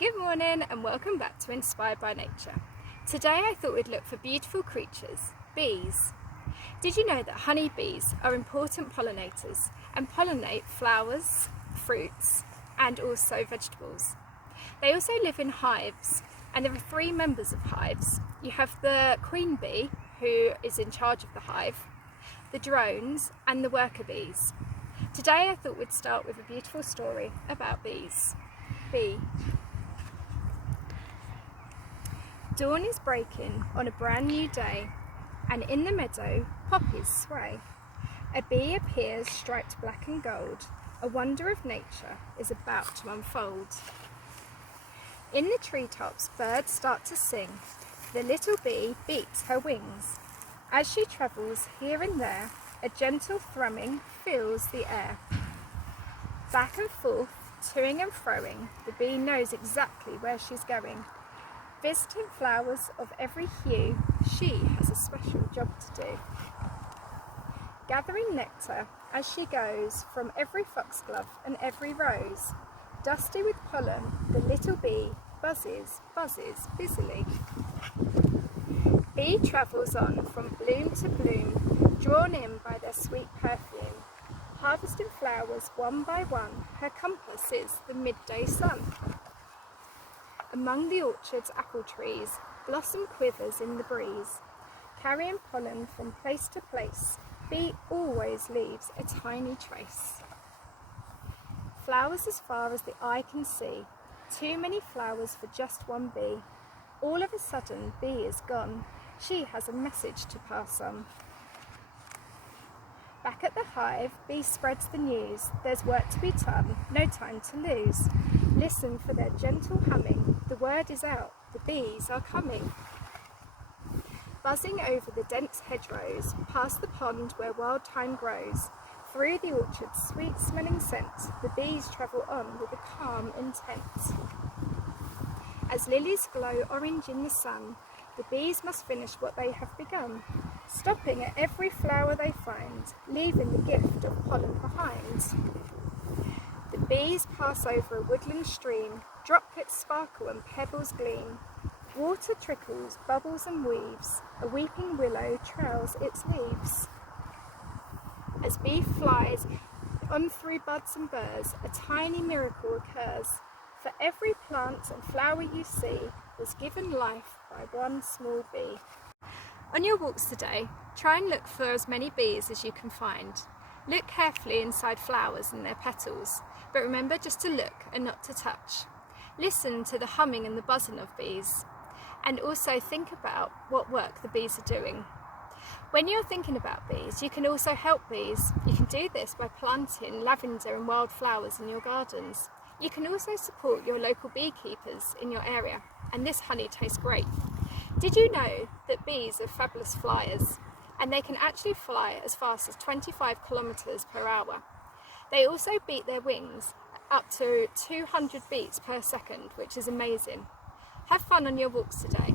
Good morning and welcome back to Inspired by Nature. Today I thought we'd look for beautiful creatures, bees. Did you know that honeybees are important pollinators and pollinate flowers, fruits and also vegetables? They also live in hives, and there are three members of hives. You have the queen bee, who is in charge of the hive, the drones and the worker bees. Today I thought we'd start with a beautiful story about bees. Bee. Dawn is breaking on a brand new day, and in the meadow poppies sway. A bee appears striped black and gold. A wonder of nature is about to unfold. In the treetops birds start to sing. The little bee beats her wings. As she travels here and there, a gentle thrumming fills the air. Back and forth, toing and froing, the bee knows exactly where she's going. Visiting flowers of every hue, she has a special job to do. Gathering nectar as she goes from every foxglove and every rose. Dusty with pollen, the little bee buzzes busily. Bee travels on from bloom to bloom, drawn in by their sweet perfume. Harvesting flowers one by one, her compass is the midday sun. Among the orchard's apple trees, blossom quivers in the breeze. Carrying pollen from place to place, bee always leaves a tiny trace. Flowers as far as the eye can see, too many flowers for just one bee. All of a sudden, bee is gone. She has a message to pass on. Back at the hive, bee spreads the news. There's work to be done, no time to lose. Listen for their gentle humming. The word is out, the bees are coming. Buzzing over the dense hedgerows, past the pond where wild thyme grows, through the orchard's sweet-smelling scent, the bees travel on with a calm intent. As lilies glow orange in the sun, the bees must finish what they have begun, stopping at every flower they find, leaving the gift of pollen behind. The bees pass over a woodland stream, droplets sparkle and pebbles gleam. Water trickles, bubbles and weaves, a weeping willow trails its leaves. As bee flies on through buds and burrs, a tiny miracle occurs. For every plant and flower you see was given life by one small bee. On your walks today, try and look for as many bees as you can find. Look carefully inside flowers and their petals, but remember just to look and not to touch. Listen to the humming and the buzzing of bees, and also think about what work the bees are doing. When you're thinking about bees, you can also help bees. You can do this by planting lavender and wildflowers in your gardens. You can also support your local beekeepers in your area, and this honey tastes great. Did you know that bees are fabulous flyers, and they can actually fly as fast as 25 kilometers per hour? They also beat their wings up to 200 beats per second, which is amazing. Have fun on your walks today.